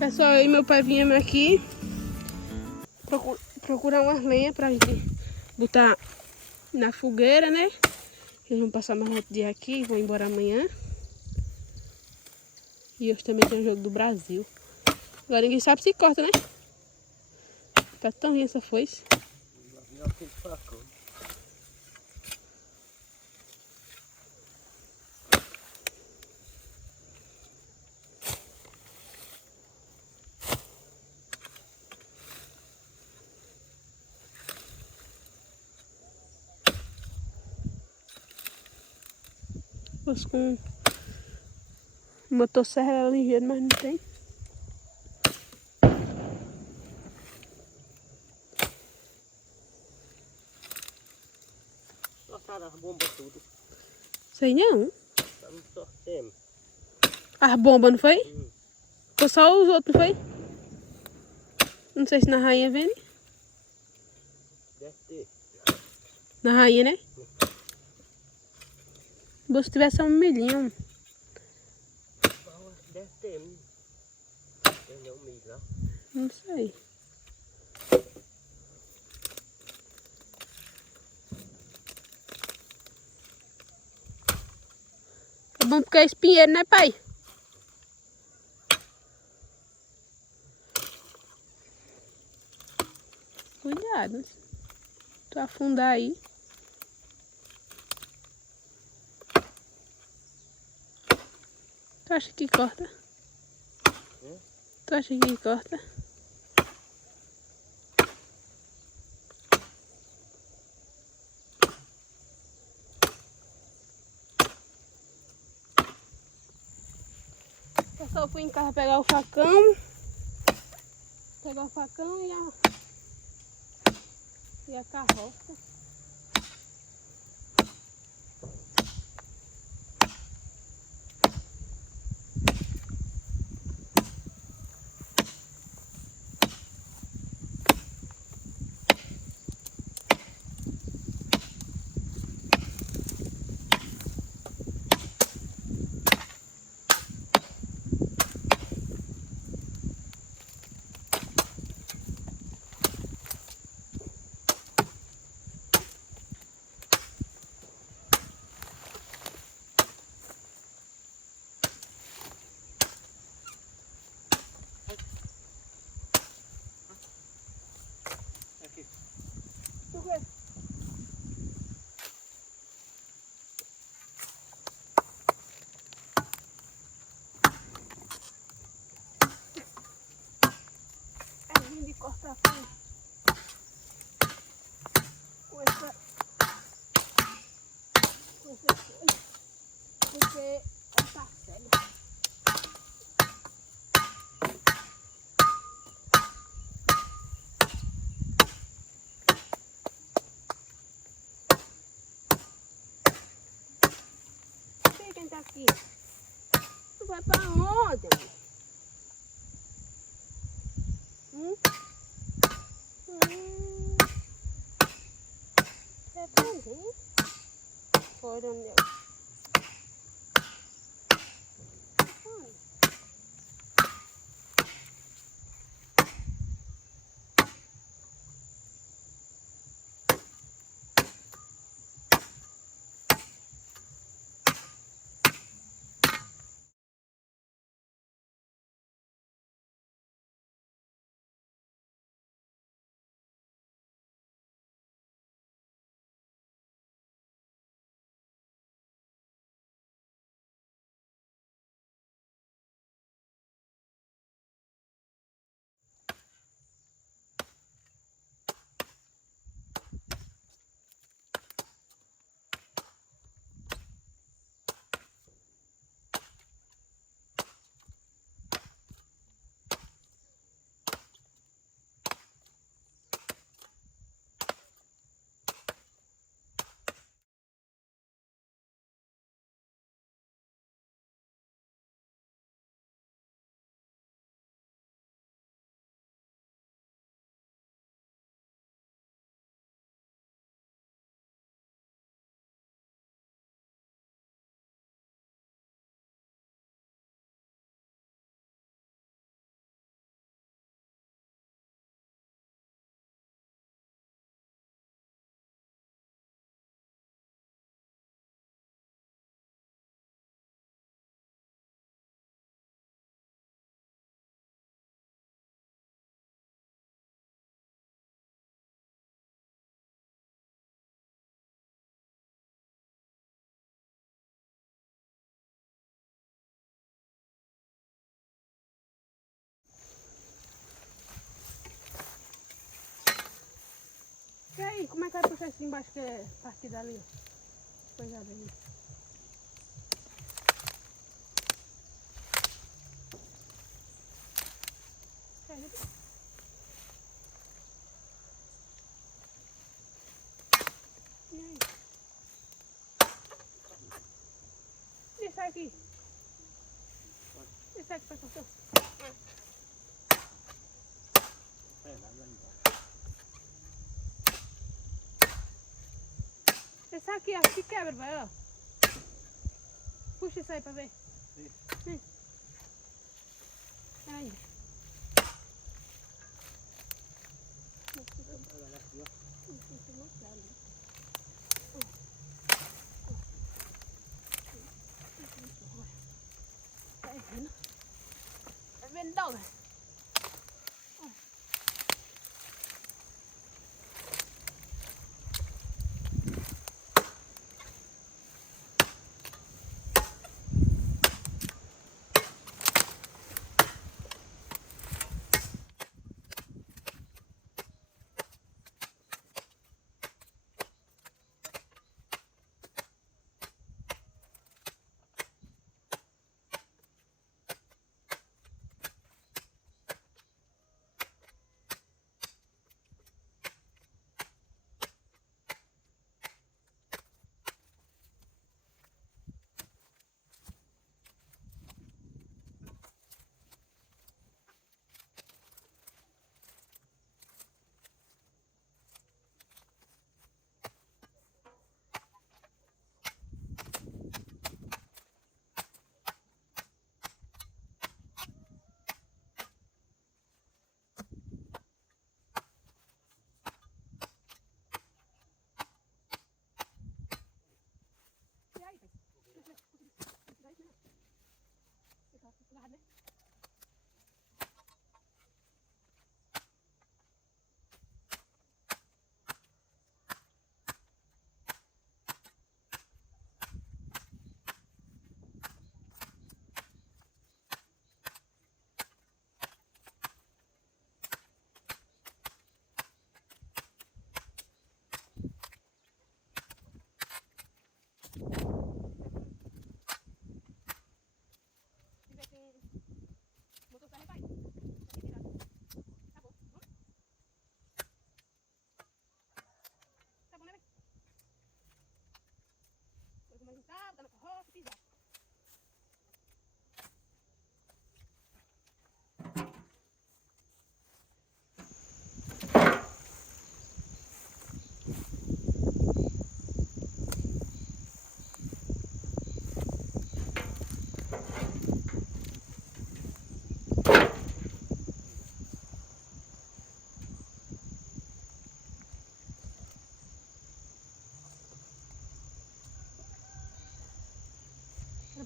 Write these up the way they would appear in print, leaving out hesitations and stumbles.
Pessoal, eu e meu pai viemos aqui procurar umas lenhas pra gente botar na fogueira, né? Eles vão passar mais outro dia aqui, vão embora amanhã. E hoje também tem o jogo do Brasil. Agora ninguém sabe se corta, né? Tá tão ruim essa foice. Fosse com motosserra era ligeiro, mas não tem. Sortaram as bombas tudo. Sei não. Estamos sortando. As bombas, não foi? Foi só os outros, não foi? Não sei se na rainha vende. Deve ter. Na rainha, né? Se tivesse um milhinho. Deve ter. Tem um milho lá. Não sei. É bom porque é espinheiro, né, pai? Cuidado. Tu afundar aí. Tu acha que corta? Tu acha que corta? Pessoal, fui em casa pegar o facão. Pegar o facão e a carroça. Aqui. Tu vê? É ruim de cortar com essa coisa, porque é parcela. Quem tá aqui? Tu vai pra onde, amor? É pra onde? Foi onde eu... puxa assim embaixo que é parte dali, ó. Coisa bem. E aí? E sai aqui? E sai aqui pra cortar? É, lá embaixo. Esse aqui, ó, que quebra, vai, ó. Puxa isso aí pra ver. Sim. Aí. Tá vendo? Tá vendo, dog?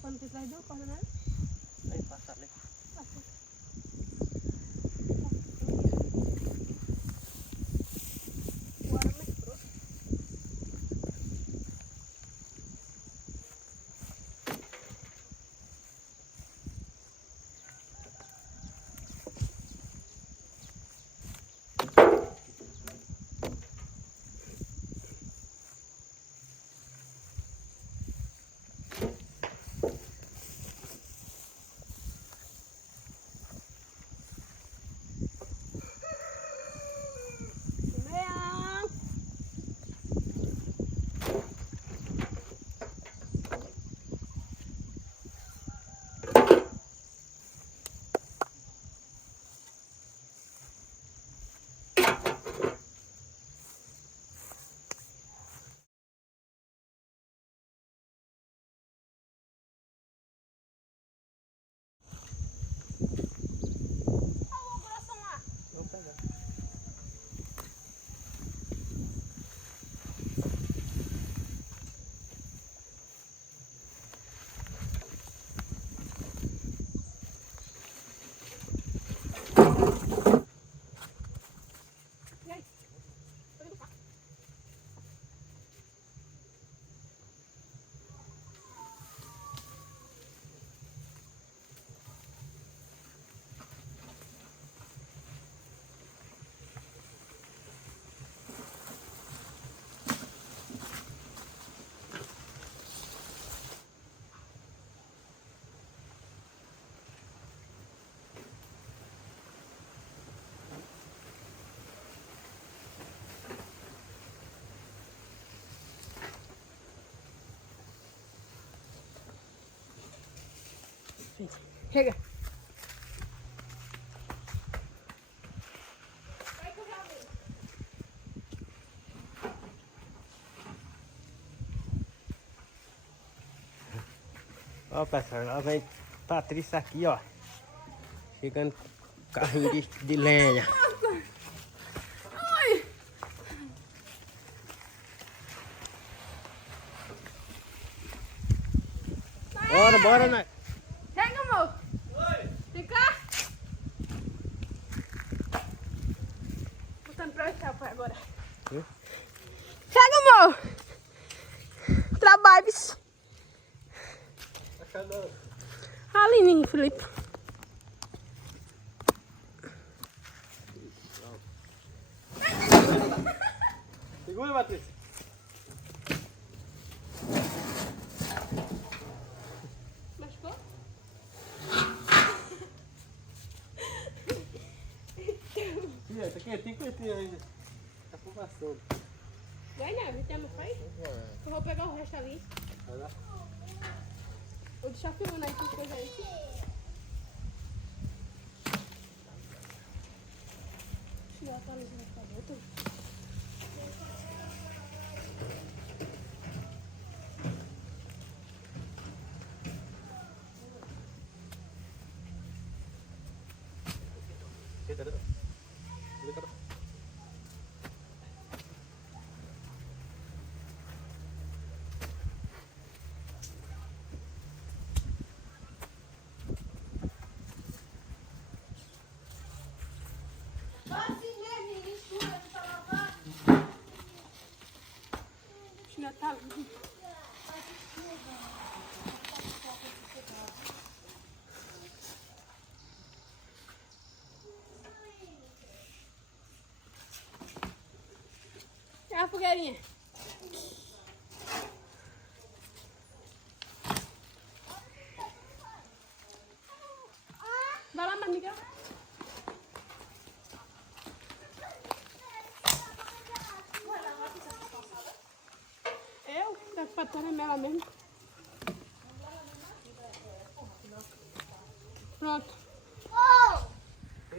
Para não ter traído, corda, né? Aí passa ali. filho. Chega. Ó, pessoal, lá vem Patrícia aqui, ó. Chegando com carrinho de lenha. Bora, bora, né? Chega, amor. Oi. Vem cá. Botando pra cá, pai, agora. Chega, amor. Trabalhos. Ali, ninho, Felipe. Segura, Patrícia. Machucou? Tia, tá quentinho ainda. Tá fumaçando. Vai não, me chama, pai. Eu vou pegar o resto ali. Vai lá. Vou deixar filmando aí com coisa aí. Já tá ali, vai ficar voltando. Já tá ali. É a fogueirinha. Vai lá, amiga. Eu? Deve estar nela mesmo. Pronto.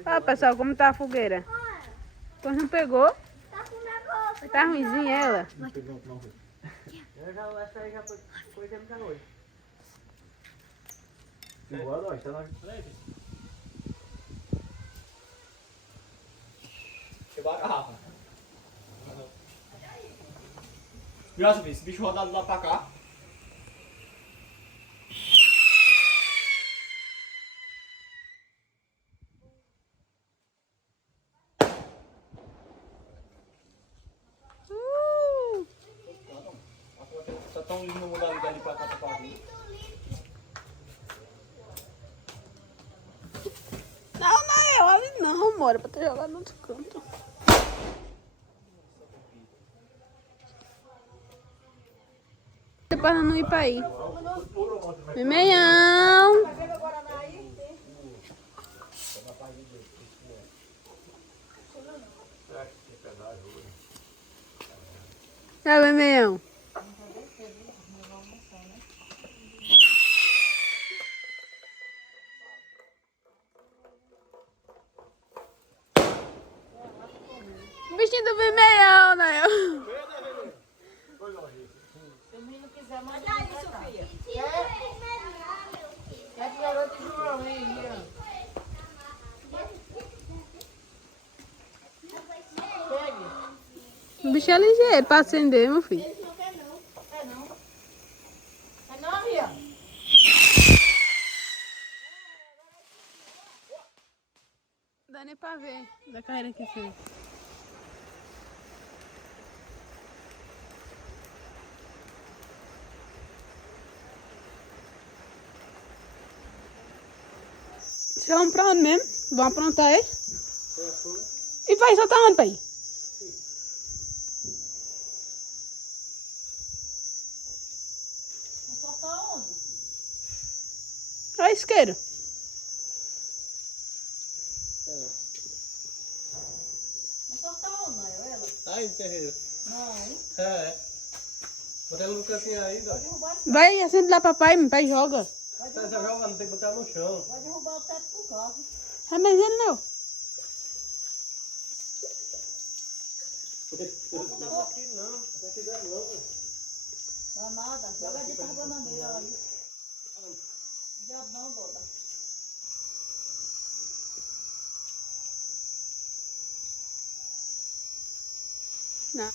Olha, pessoal, como tá a fogueira. Pois não pegou? Tá ruimzinha ela. Essa aí já foi tempo da noite. Boa noite, tá na frente. Chegou a garrafa. Graças, esse bicho rodado lá pra cá. Só tão lindo mudar ali pra cá pra ali. Não é eu ali não, amor. Pra ter jogado no outro canto. Para não ir pra aí. Meião. É, meião. O bichinho do vermelhão, né? Se o menino quiser, manda aí, Sofia. É de garoto João, hein, Miriam? O bicho é ligeiro pra acender, meu filho. Não quer não. Quer não? Quer não, Miriam? Não dá nem pra ver da carreira que fez. Vocês vão pra onde mesmo? Vão aprontar aí? E vai soltar onde, pai? Não soltar onde? A isqueiro. Não soltar onde, não é ela? Aí, terreiro. Não. É. Bota ela no cantinho aí, dói. Vai, acende lá, papai, joga. Essa jogando, tem que botar no chão. Vai derrubar o teto do carro. É, mas ele não. Não dá aqui não, se quiser não. Dá nada. Joga de bananeira aí. Diabo não, Dota. Não.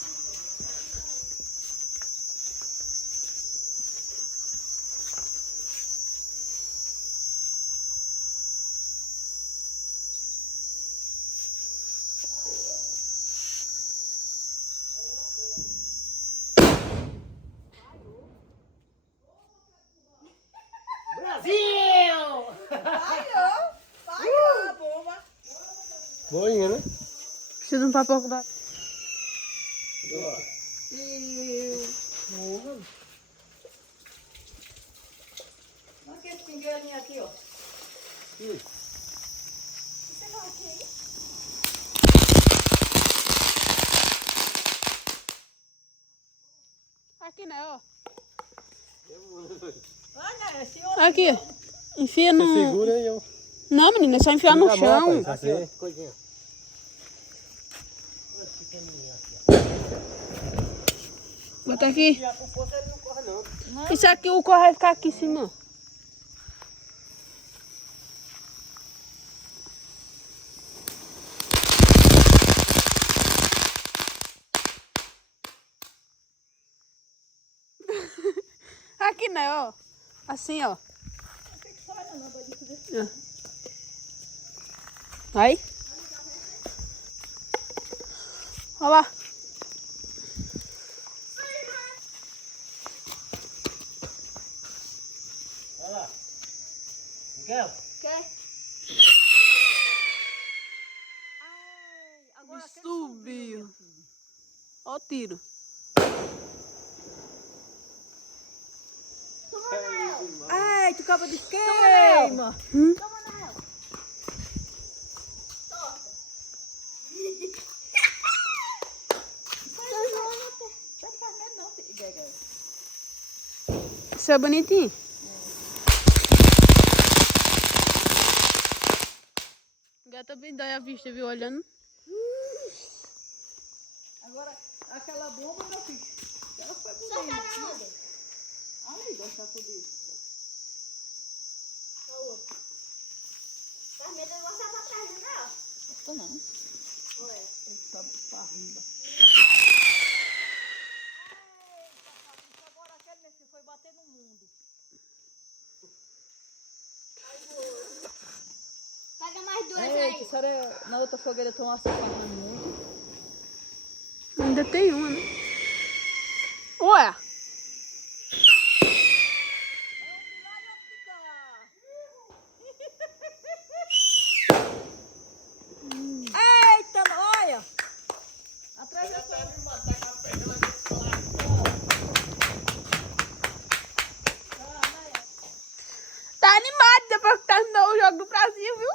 Boinha, né? Preciso de um papel da... Olha que esse pinguelinho aqui, ó. Aqui, né, ó. Olha, esse outro. Aqui. Enfia Você no... segura aí, ó. Não, menina, é só enfiar no chão. Aqui, ó. Coisinha. Bota aqui. E a com força ele não corre não. Isso aqui, o corre vai ficar aqui em cima. Aqui, né, ó. Assim, ó. Aí. Olha lá. Olha lá. Miguel. Quer? Ai, agora aquele Subiu. Ó o tiro. Ai, tu acaba de queima. Toma, Nael. Torta. Vai fazer não, Gega. Isso é bonitinho. Gata bem dói a vista, viu? Olhando. Agora, aquela bomba, meu filho, ela foi bonita. Ai, gosta tudo isso. A outra. Faz medo de você pra trás, né? Essa não. Ué. Essa parrimba. Agora aquele, meu filho, foi bater no mundo. Pega mais duas Ei, aí. que senhora, na outra fogueira tem uma farrando muito. Ainda tem uma, né? Ué. Eita, olha! Atrás da Tá animado depois que terminou o jogo do Brasil, viu?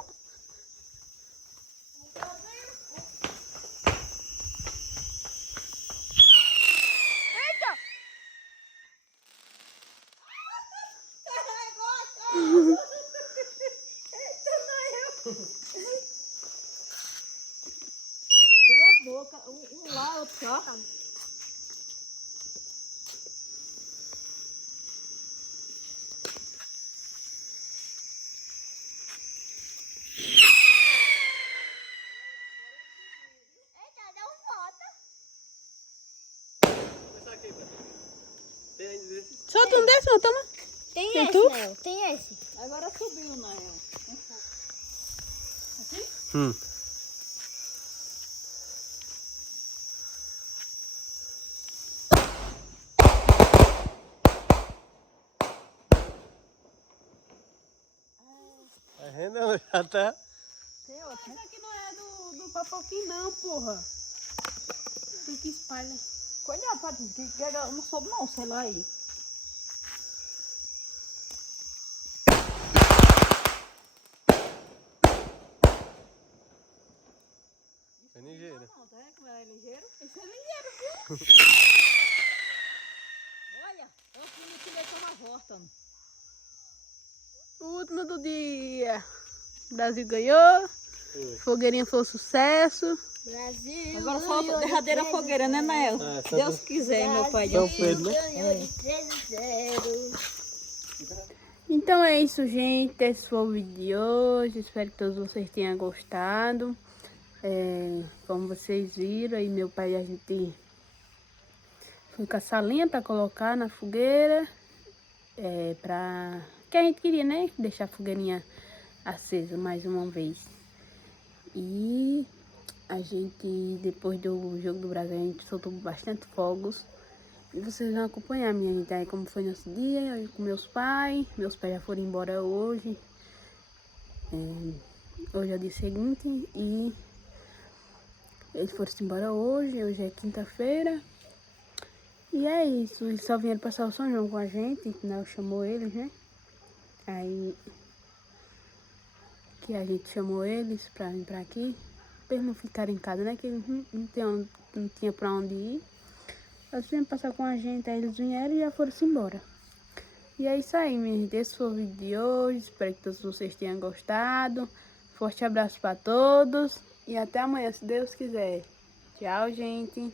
Eita! Cala a boca, um lá, outro cá. Eita, deu um volta. Tem ainda desse? Solta um desse, não, toma. Tem Tem esse, tu? Nel. Tem esse. Agora subiu, Nael. Tá vendo? Ela já tá. Tem outro, né? Isso aqui não é do papoquinho, não, porra. Tem que espalha. Cuidado, Patrícia, que Gega não soube não, sei lá aí. É ligeira. Não, tá vendo como é ligeiro? Esse é ligeiro, viu? Olha, é o filme que ele toma volta. O último do dia. O Brasil ganhou. Fogueirinha foi um sucesso. Brasil. Agora falta a derradeira fogueira, né, Nael? Ah, Deus quiser, meu pai. São Deus Pedro, né? Ganhou de 3-0. Então é isso, gente. Esse foi o vídeo de hoje. Espero que todos vocês tenham gostado. Como vocês viram, aí meu pai, a gente foi caçar lenha para colocar na fogueira. Que a gente queria, né? Deixar a fogueirinha acesa mais uma vez. E a gente, depois do Jogo do Brasil, a gente soltou bastante fogos. E vocês vão acompanhar minha gente aí como foi nosso dia, eu com meus pais. Meus pais já foram embora hoje. Hoje é o dia seguinte e eles foram embora hoje. Hoje é quinta-feira. E é isso. Eles só vieram passar o São João com a gente, né? Chamou eles, né? Aí que a gente chamou eles pra vir pra aqui. Pra eles não ficarem em casa, né? Que eles não tinha pra onde ir. Eles vieram passar com a gente, aí eles vieram e já foram-se embora. E é isso aí, minha gente. Esse foi o vídeo de hoje. Espero que todos vocês tenham gostado. Forte abraço pra todos. E até amanhã, se Deus quiser. Tchau, gente.